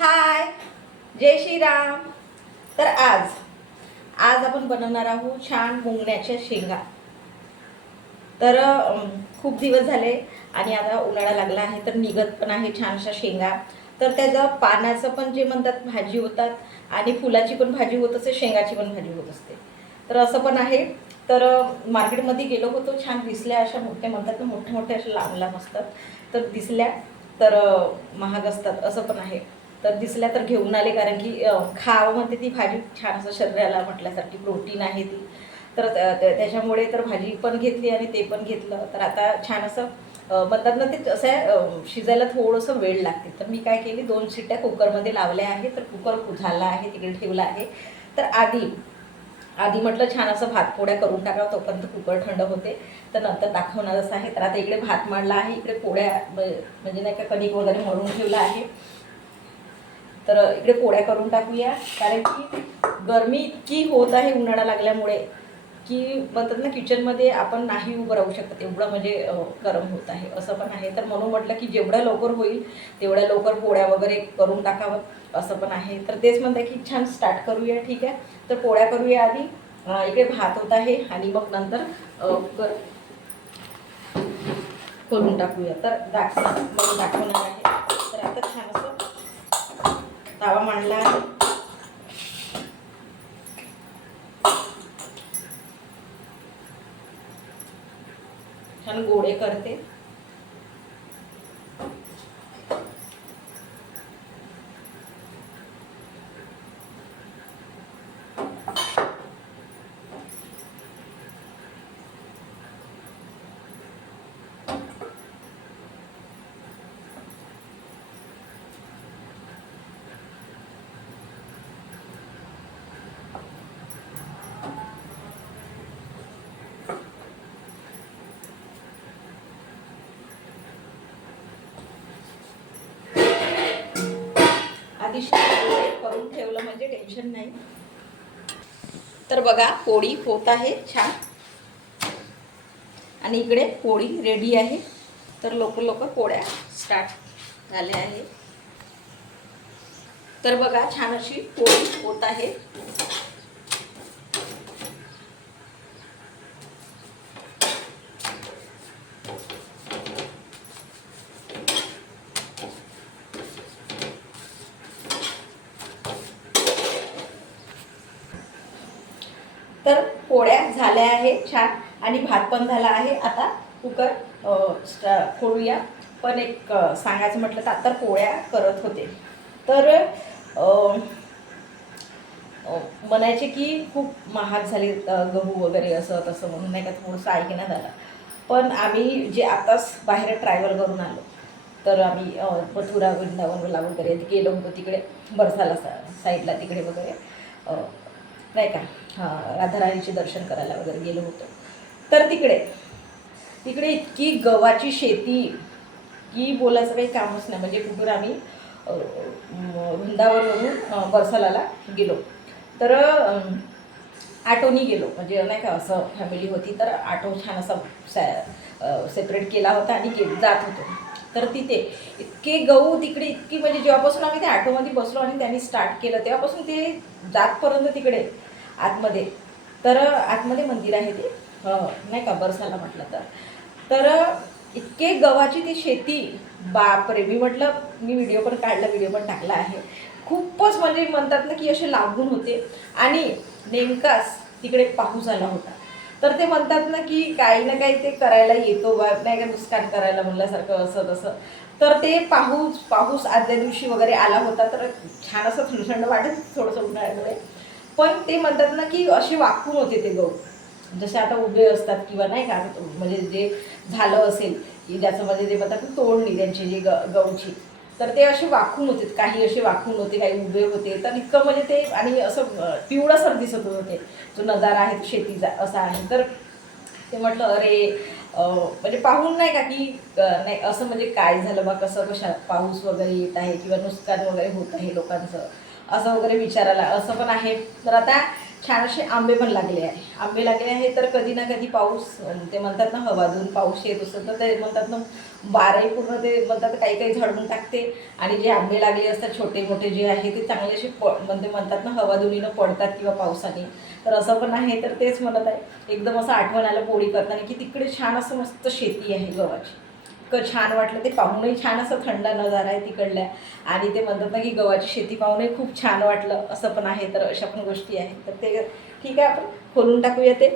हाय, जय श्रीराम. तर आज आज आपण बनवणार आहोत छान मुंगण्याच्या शेंगा. तर खूप दिवस झाले आणि आता उन्हाळा लागला आहे तर निघत पण आहे छानशा शेंगा. तर त्याचं पानाचं पण जे म्हणतात भाजी होतात आणि फुलाची पण भाजी होत असते, शेंगाची पण भाजी होत असते. तर असं पण आहे. तर मार्केटमध्ये गेलो होतो, छान दिसल्या अशा मोठ्या म्हणतात ना, मोठ्या मोठ्या अशा लांब लांब असतात तर दिसल्या. तर महाग असतात असं पण आहे. तर दिसल्या तर घेऊन आले, कारण की खावं म्हणते ती भाजी, छान असं शरीराला म्हटल्यासारखी प्रोटीन आहे ती. तर त्याच्यामुळे तर भाजी पण घेतली आणि ते पण घेतलं. तर आता छान असं म्हणतात ना, ते असं शिजायला थोडंसं वेळ लागते. तर मी काय केली, 2 शिट्ट्या कुकरमध्ये लावल्या आहे. तर कुकर झाला आहे, तिकडे ठेवला आहे. तर आधी आधी म्हटलं छान असं भात पोळ्या करून टाकावं, तोपर्यंत कुकर थंड होते. तर नंतर दाखवणारच आहे. तर आता इकडे भात मांडला आहे, इकडे पोळ्या म्हणजे नाही का कणिक वगैरे मळून ठेवला आहे. तर इकडे पोळ्या करून टाकूया, कारण की गरमी इतकी होत आहे उन्हाळा लागल्यामुळे, की म्हणतात ना किचनमध्ये आपण नाही उभं राहू शकत, एवढं म्हणजे गरम होत आहे असं पण आहे. तर म्हणून म्हटलं की जेवढ्या लवकर होईल तेवढ्या लवकर पोळ्या वगैरे करून टाकावं असं पण आहे. तर तेच म्हणते की छान स्टार्ट करूया. ठीक आहे, तर पोळ्या करूया आधी. इकडे भात होत आहे आणि मग नंतर कुकर करून टाकूया. तर मग दाखवणार आहे. तर आता छान असं तावा मांडला आहे. छान गोळे करते. आधी करून ठेवलं म्हणजे टेन्शन नाही. तर बघा, पोळी होत आहे छान आणि इकडे पोळी रेडी आहे. तर लवकर पोळ्या स्टार्ट झाल्या आहे. तर बघा, छान अशी पोळी होत आहे. तर पोळ्या झाल्या आहे छान आणि भात पण झाला आहे. आता कुकर फोडूया. पण एक सांगायचं म्हटलं तर आता पोळ्या करत होते तर म्हणायचे की खूप महाग झाले गहू वगैरे असं तसं, म्हणून नाही का थोडंसं ऐकण्यात झालं. पण आम्ही जे आताच बाहेर ट्रॅव्हल करून आलो, तर आम्ही मथुरा वृंदावनला वगैरे गेलो होतो, तिकडे बरसाला साईडला तिकडे वगैरे नाही का राधाराणीचे दर्शन करायला वगैरे गेलो होतो. तर तिकडे तिकडे इतकी गव्हाची शेती की बोलायचं काही कामच नाही. म्हणजे कुठून आम्ही वृंदावनवरून बरसालाला गेलो. तर ऑटोनी गेलो, म्हणजे नाही का असं फॅमिली होती. तर ऑटो छान असा सेपरेट केला होता आणि जात होतो. तर तिथे इतके गहू तिकडे, इतकी म्हणजे जेव्हापासून आम्ही त्या ऑटोमध्ये बसलो आणि त्यांनी स्टार्ट केलं तेव्हापासून ते जातपर्यंत तिकडे आतमध्ये. तर आतमध्ये मंदिर आहे ते, नाही का बरसाला म्हटलं तर. तर इतके गव्हाची ती शेती, बापरे. मी म्हटलं, मी व्हिडिओ पण काढला, व्हिडिओ पण टाकला आहे. खूपच म्हणजे म्हणतात ना की असे लागून होते. आणि नेमकाच तिकडे पाऊस आला होता. तर ते म्हणतात ना की काही ना काही ते करायला येतो बा, नाही का नुकसान करायला म्हणल्यासारखं असं तसं. तर ते पाऊस आदल्या दिवशी वगैरे आला होता. तर छान असं थंड वाटत थोडंसं उन्हाळ्यामुळे. पण ते म्हणतात ना की असे वाकून होते ते गहू, जसे आता उभे असतात किंवा नाही का, म्हणजे जे झालं असेल की ज्याचं म्हणजे ते म्हणतात ना तोडणी त्यांची जी गहूची, तर ते असे वाकून होते. काही असे वाकून होते, काही उभे होते. तर इतकं म्हणजे ते, आणि असं पिवळसर दिसत होते. जो नजारा आहे तो शेतीचा असा आहे. तर ते म्हटलं अरे म्हणजे पाहून नाही का की नाही असं म्हणजे काय झालं बा, कशा पाऊस वगैरे येत आहे किंवा नुकसान वगैरे होत आहे लोकांचं, असं वगैरे विचारायला असं पण आहे. तर आता छान असे आंबे पण लागले आहे. आंबे लागले आहे तर कधी ना कधी पाऊस, ते म्हणतात ना हवाधून पाऊस येत असतं तर ते म्हणतात ना बाराही पूर्ण ते म्हणतात काही काही झडवून टाकते. आणि जे आंबे लागले असतात छोटे मोठे जे आहे ते चांगले असे म्हणतात ना हवाधुनीनं पडतात किंवा पावसाने. तर असं पण आहे. तर तेच म्हणत आहे एकदम असं आठवण आलं पोळी करताना की तिकडे छान असं मस्त शेती आहे गव्हाची. इतकं छान वाटलं ते पाहूनही. छान असं थंड नजारा आहे तिकडल्या. आणि ते म्हणतात ना की गव्हाची शेती पाहूनही खूप छान वाटलं असं पण आहे. तर अशा पण गोष्टी आहेत. तर ते ठीक आहे, आपण खोलून टाकूया ते.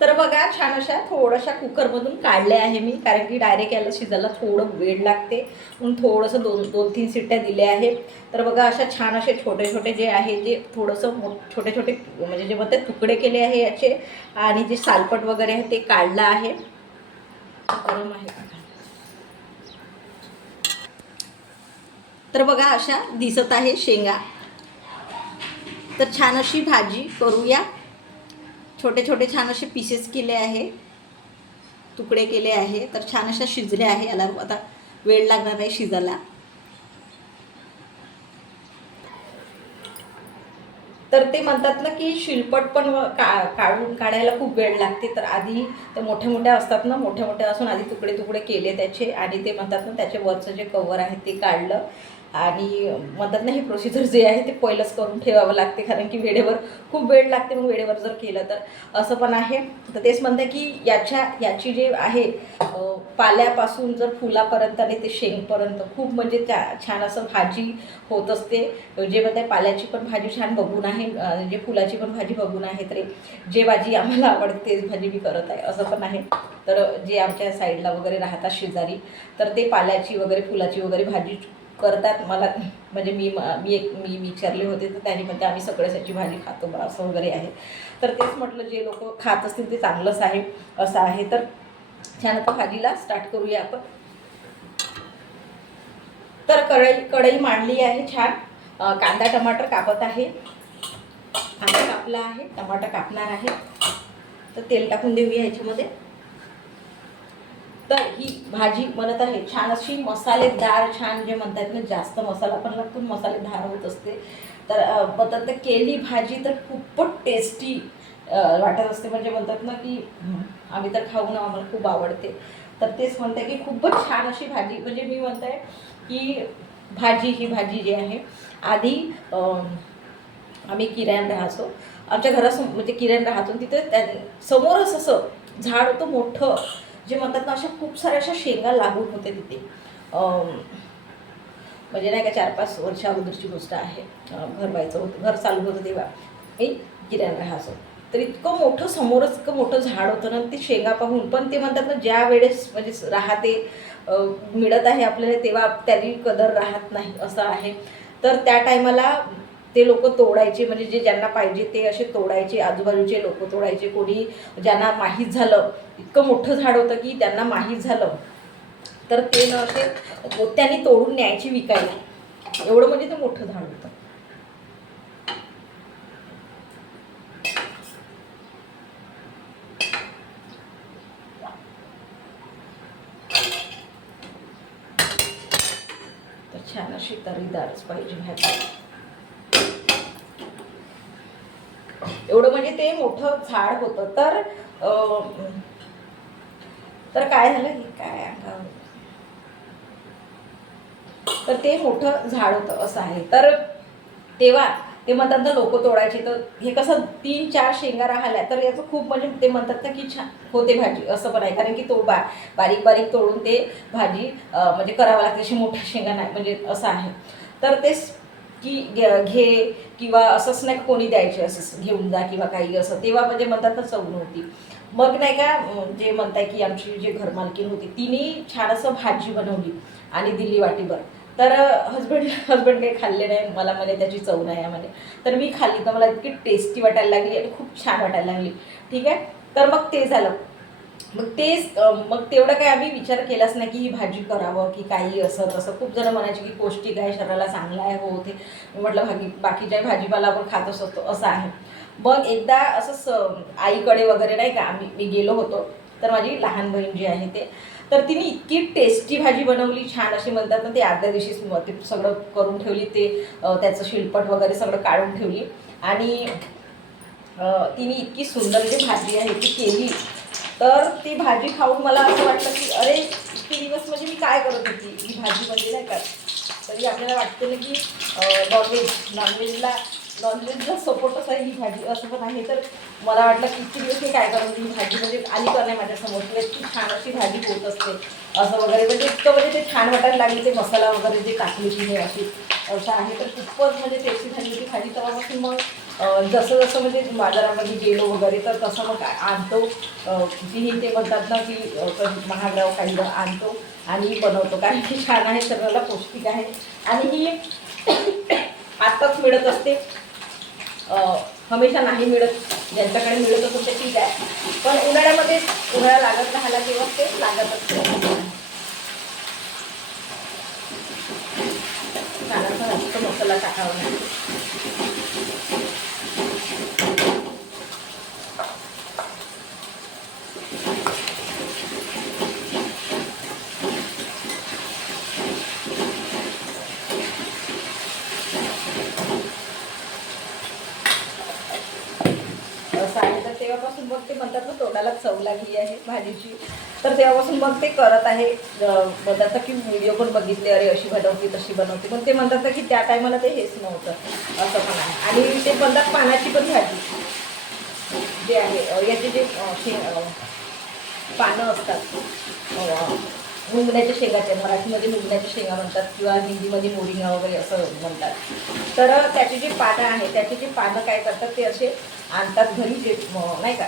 तर बघा छान अशा थोड्याशा कुकरमधून काढल्या आहे मी, कारण की डायरेक्ट याला शिजायला थोडं वेळ लागते म्हणून थोडंसं 2-3 शिट्ट्या दिल्या आहेत. तर बघा अशा छान असे छोटे छोटे जे आहे जे थोडंसं छोटे छोटे म्हणजे जे म्हणतात तुकडे केले आहे याचे. आणि जे सालपट वगैरे आहे ते काढलं आहे. गरम आहे. तर बघा अशा दिसत आहे शेंगा. तर छान अशी भाजी करूया. छोटे छोटे छान असे पीसेस केले आहे, तुकडे केले आहे. तर छान अशा शिजल्या आहे. याला आता वेळ लागणार नाही शिजायला. तर ते म्हणतात ना की शिलपट पण काढायला खूप वेळ लागते. तर आधी ते मोठ्या मोठ्या असतात ना, मोठ्या मोठ्या असून आधी तुकडे तुकडे केले त्याचे. आणि ते म्हणतात ना त्याचे वरचं जे कवर आहे ते काढलं. आणि म्हणतात ना हे प्रोसिजर जे आहे ते पहिलंच करून ठेवावं लागते, कारण की वेळेवर खूप वेळ लागते. मग वेळेवर जर केलं तर असं पण आहे. तर तेच म्हणते की याची जे आहे पाल्यापासून जर फुलापर्यंत आणि ते शेंगपर्यंत खूप म्हणजे त्या छान असं भाजी होत असते. जे म्हणते पाल्याची पण भाजी छान बघून आहे, जे फुलाची पण भाजी बघून आहे. तरी जे भाजी आम्हाला आवडते तेच भाजी मी करत आहे असं पण आहे. तर जे आमच्या साईडला वगैरे राहतात शेजारी, तर ते पाल्याची वगैरे फुलाची वगैरे भाजी करतात. मला म्हणजे मी विचारले होते तर त्यांनी म्हणते आम्ही सगळ्यासाठी भाजी खातो बा असं वगैरे आहे. तर तेच म्हटलं जे लोक खात असतील ते चांगलंच आहे असं आहे. तर छान आता भाजीला स्टार्ट करूया आपण. तर कढई मांडली आहे छान. कांदा टमाटर कापत आहे. कांदा कापला आहे, टमाटर कापणार आहे. तर तेल टाकून देऊया ह्याच्यामध्ये. तर ही भाजी बनत आहे छान अशी मसालेदार, छान जे म्हणतात ना जास्त मसाला पण लागतो, मसालेदार होत असते. तर म्हणतात तर केली भाजी तर खूपच टेस्टी वाटत असते. म्हणजे म्हणतात ना की आम्ही तर खाऊन आम्हाला खूप आवडते. तर तेच म्हणते की खूपच छान अशी भाजी. म्हणजे मी म्हणते की ही भाजी जी आहे आधी आम्ही किरायाने राहायचो. आमच्या घरासमोर म्हणजे किरायाने राहतो तिथे समोरच असं झाड होतं मोठं. जे म्हणतात ना अशा खूप साऱ्या अशा शेंगा लागून होते तिथे. म्हणजे नाही का 4-5 वर्षा अगोदरची गोष्ट आहे. घर व्हायचं होतं, घर चालू होतं तेव्हा मी किरायाने राहायचो. तर इतकं मोठं समोरच इतकं मोठं झाड होतं ना, ते शेंगा पाहून पण ते म्हणतात ना ज्या वेळेस म्हणजे राहते मिळत आहे आपल्याला तेव्हा त्याची कदर राहत नाही असं आहे. तर त्या टायमाला ते लोक तोडायचे, म्हणजे जे ज्यांना पाहिजे ते असे तोडायचे. आजूबाजूचे लोक तोडायचे. कोणी ज्यांना माहीत झालं, इतकं मोठं झाड होतं की त्यांना माहीत झालं तर ते न असे पोत्यांनी तोडून न्यायची विकायला. एवढं म्हणजे ते मोठं झाड होतं. तर छान अशी तरीदारच पाहिजे भाजी. एवढं म्हणजे ते मोठं झाड होतं. तर काय झालं की काय अंगावर, तर ते मोठं झाड होतं असं आहे. तर तेव्हा ते म्हणतात ना लोक तोडायचे. तर हे कसं 3-4 शेंगा राहिल्या तर याचं खूप म्हणजे ते म्हणतात ना की छान होते भाजी असं पण आहे. कारण की तो बारीक बारीक तोडून ते भाजी म्हणजे करावं लागते. अशी मोठ्या शेंगा नाही म्हणजे असं आहे. तर तेच की घे किंवा असंच नाही कोणी द्यायचे असं घेऊन जा किंवा काही असं. तेव्हा म्हणजे म्हणतात ना चव नव्हती. मग नाही का जे म्हणताय की आमची जे घरमालकीन होती तिने छान असं भाजी बनवली आणि दिली वाटीभर. तर हजबंड काही खाल्ले नाही. मला म्हणे त्याची चव नाही आहे म्हणे. तर मी खाल्ली तर मला इतकी टेस्टी वाटायला लागली आणि खूप छान वाटायला लागली. ठीक आहे. तर मग ते झालं. मग तेवढं काही आम्ही विचार केलाच नाही की ही भाजी करावं की काही असं तसं. खूप जण म्हणायचे की पौष्टिक आहे, शरीराला चांगलं आहे. हो ते म्हटलं बाकीच्या भाजीपाला आपण खातच असतो असं आहे. मग एकदा असंच आईकडे वगैरे नाही का मी गेलो होतो. तर माझी लहान बहीण जी आहे ते तर तिने इतकी टेस्टी भाजी बनवली, छान अशी म्हणतात ना, ते आदल्या दिवशीच ते सगळं करून ठेवली, ते त्याचं शिलपट वगैरे सगळं काढून ठेवली. आणि तिने इतकी सुंदर जी भाजी आहे ती केली. तर ती भाजी खाऊन मला असं वाटलं की अरे इतके दिवस म्हणजे मी काय करत होती, ही भाजी म्हणजे नाही का. तरी आपल्याला वाटतं ना की नॉनव्हेजला सपोर्टच आहे ही भाजी, असं पण आहे. तर मला वाटलं की इतके दिवस मी काय करत ही भाजी म्हणजे आली का नाही माझ्यासमोर, किंवा इतकी छान अशी भाजी होत असते असं वगैरे, म्हणजे इतकं म्हणजे ते छान वाटायला लागली. ते मसाला वगैरे जे टाकली तिने अशी असं आहे, तर खूपच म्हणजे टेस्टी झाली होती भाजी. तेव्हापासून मग जसं जसं म्हणजे बाजारामध्ये गेलो वगैरे तर तसं मग आणतो, जीही ते म्हणतात ना की महागराव काही आणतो आणि बनवतो, कारण की छान आहे, शरीराला पौष्टिक आहे. आणि ही आत्ताच मिळत असते, हमेशा नाही मिळत. ज्यांच्याकडे मिळत असेल ते ठीक आहे, पण उन्हाळ्यामध्ये उन्हाळा लागत राहिला तेव्हा ते लागत असते. छान जास्त मसाला टाकावा नाही. असं आहे. तर तेव्हापासून मग ते म्हणतात ना तोंडाला चव लागली आहे भाजीची, तर तेव्हापासून मग ते करत आहे. म्हणतात की व्हिडिओ पण बघितले, अरे अशी बनवते तशी बनवते, पण ते म्हणतात की त्या टायमाला ते हेच नव्हतं, असं पण आहे. आणि ते म्हणतात पानाची पण भाजी जे आहे, याचे जे पानं असतात, मुंगण्याच्या शेंगाचे, मराठीमध्ये मुंगण्याच्या शेंगा म्हणतात किंवा हिंदीमध्ये मोरिंगा वगैरे असं म्हणतात. तर त्याची जी पानं आहे, त्याची जी पानं काय करतात ते असे आणतात घरी, जे नाही का,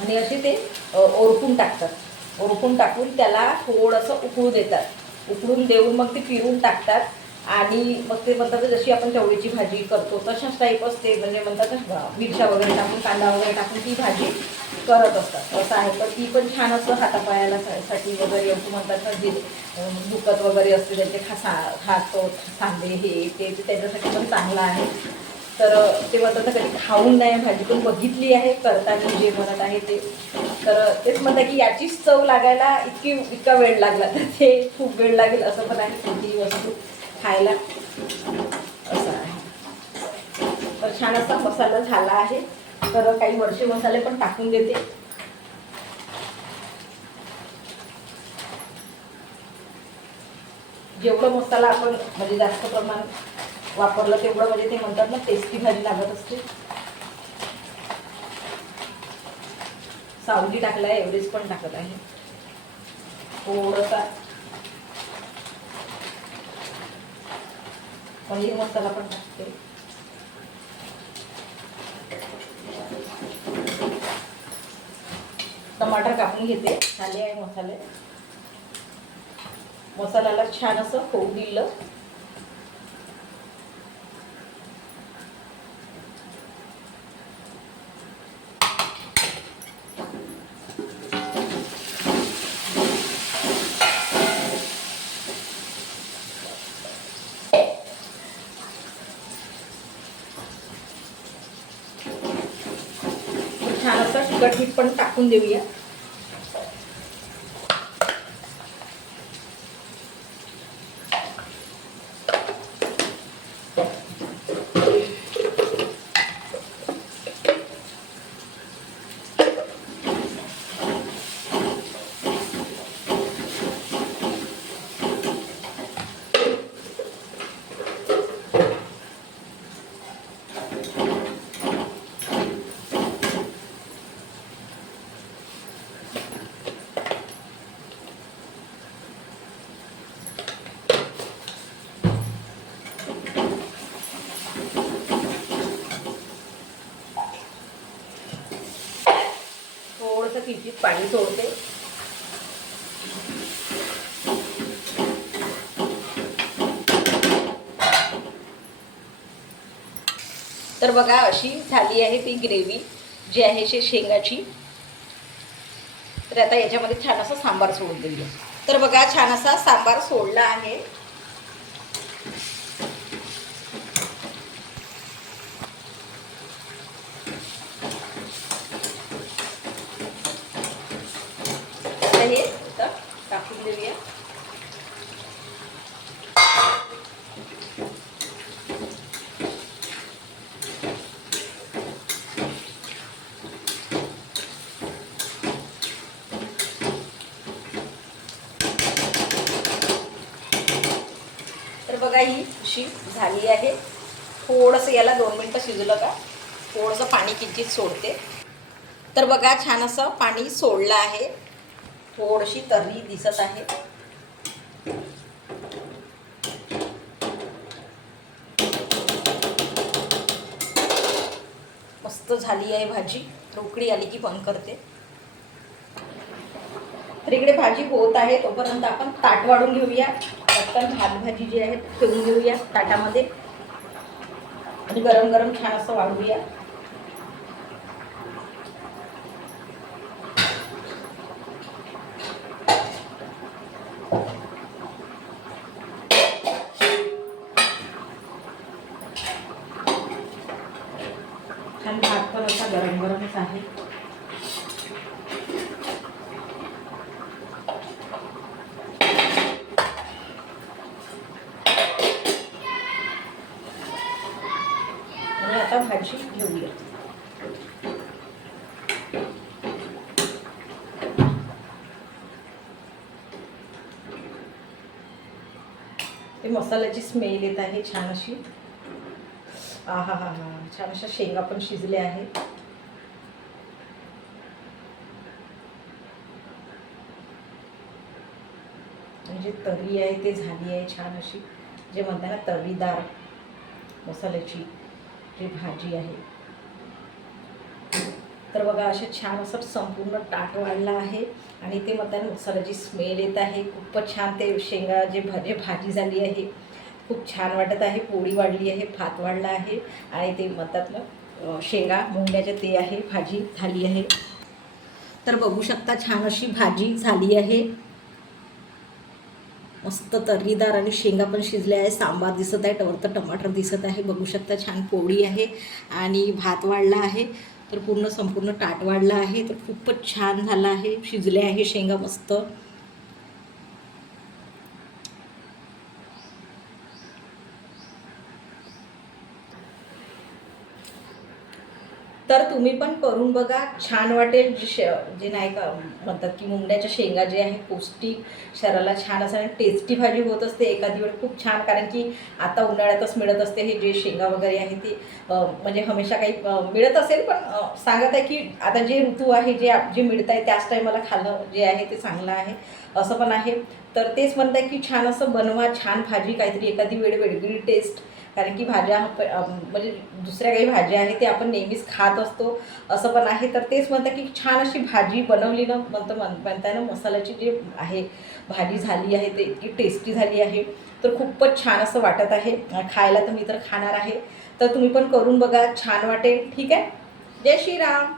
आणि असे ते ओरपून टाकतात. ओरपून टाकून त्याला थोडंसं उकळू देतात. उकळून देऊन मग ते पिरून टाकतात. आणि मग ते म्हणतात जशी आपण चवळीची भाजी करतो तशाच टाईप असते, म्हणजे म्हणतात ना मिरच्या वगैरे टाकून, कांदा वगैरे टाकून ती भाजी करत असतात, असं आहे. तर ती पण छान असं हातापायाला साठी वगैरे असं म्हणतात ना, जे दुखत वगैरे असते त्यांचे हात सांधे हे ते त्याच्यासाठी पण चांगलं आहे. तर ते म्हणतात कधी खाऊन नाही भाजी, पण बघितली आहे करताना जे म्हणत आहे ते. तर तेच म्हणतात की याचीच चव लागायला इतका वेळ लागला, तर ते खूप वेळ लागेल असं पण आहे कोणतीही वस्तू खायला, असं आहे. तर छान असा मसाला झाला आहे. तर काही वरचे मसाले पण टाकून देते. जेवढं मसाला आपण म्हणजे जास्त प्रमाण वापरलं तेवढं म्हणजे ते म्हणतात ना टेस्टी भाजी लागत असते. सावजी टाकलाय, एव्हरेस्ट पण टाकत आहे थोडासा, पनीर मसाला पण टाकते. टमाटर कापून घेते, झाले आहे मसाले. मसाल्याला छान असं होऊ दिलं. छान असं तिखट मीठ पण टाकून देऊया. थोडंसं किंचित पाणी सोडते. तर बघा अशी झाली आहे ती ग्रेव्ही जी आहे शेंगाची. तर आता याच्यामध्ये छान असा सांबार सोडून देऊया. तर बघा छान असा सांबार सोडला आहे. हे बघा ही अशी झाली आहे. थोडंसं याला 2 मिनटं शिजलं का थोडंसं पाणी किंचित सोडते. तर बघा छान असं पाणी सोडलं आहे. थोडीशी तर्री दिसत आहे. मस्त झाली आहे भाजी. उकळी आली की बंद करते. तर इकडे भाजी होत आहे तोपर्यंत आपण ताट वाढून घेऊया. पटकन भाजी जी आहे ठेवून घेऊया ताटामध्ये आणि गरम गरम छान असं वाढूया. छान भात पण असा गरम गरमच आहे. आणि आता भाजी घेऊया. ते मसाल्याची स्मेल येत आहे छान अशी. आहा हा हा, छान अशा शेंगा पण शिजल्या आहेत. आणि जी तर्री आहे ते झाली आहे छान अशी. जे म्हणतात ना तर्रीदार मसाल्याची जी भाजी आहे. तर बघा असे छान असं संपूर्ण ताट वाढलं आहे आणि ते म्हणतात मसाल्याची स्मेल येत आहे. खूपच छान ते शेंगा जे भाजी झाली आहे. खूप छान वाटत आहे. पोळी वाढली आहे, भात वाढला आहे आणि ते म्हणतात ना शेंगा मुंग्याचे ते आहे भाजी झाली आहे. तर बघू शकता छान अशी भाजी झाली आहे. मस्त तर्रीदार आणि शेंगा पण शिजल्या आहे. सांबार दिसत आहे, वरतं टमाटर दिसत आहे. बघू शकता छान पोळी आहे आणि भात वाढला आहे. तर पूर्ण संपूर्ण ताट वाढला आहे. तर खूपच छान झालं आहे. शिजले आहे शेंगा मस्त. तर तुम्ही पण करून बघा, छान वाटेल. जे नाही का म्हणतात की मुंग्याच्या शेंगा जे आहे पौष्टिक, शरीराला छान असं आणि टेस्टी भाजी होत असते एखादी वेळ खूप छान. कारण की आता उन्हाळ्यातच मिळत असते हे जे शेंगा वगैरे आहे ते म्हणजे हमेशा काही मिळत असेल, पण सांगत आहे की आता जे ऋतू आहे जे मिळत आहे त्याच टायमाला खाणं जे आहे ते चांगलं आहे असं पण आहे. तर तेच म्हणत आहे की छान असं बनवा, छान भाजी काहीतरी एखादी वेळ वेगळी टेस्ट. कारण की भाज्या म्हणजे दुसऱ्या काही भाज्या आहेत ते आपण नेहमीच खात असतो असं पण आहे. तर तेच म्हणतं की छान अशी भाजी बनवली ना म्हणताय ना मसाल्याची जी आहे भाजी झाली आहे ते इतकी टेस्टी झाली आहे. तर खूपच छान असं वाटत आहे खायला. तर मी तर खाणार आहे. तर तुम्ही पण करून बघा, छान वाटेल. ठीक आहे. जय श्रीराम.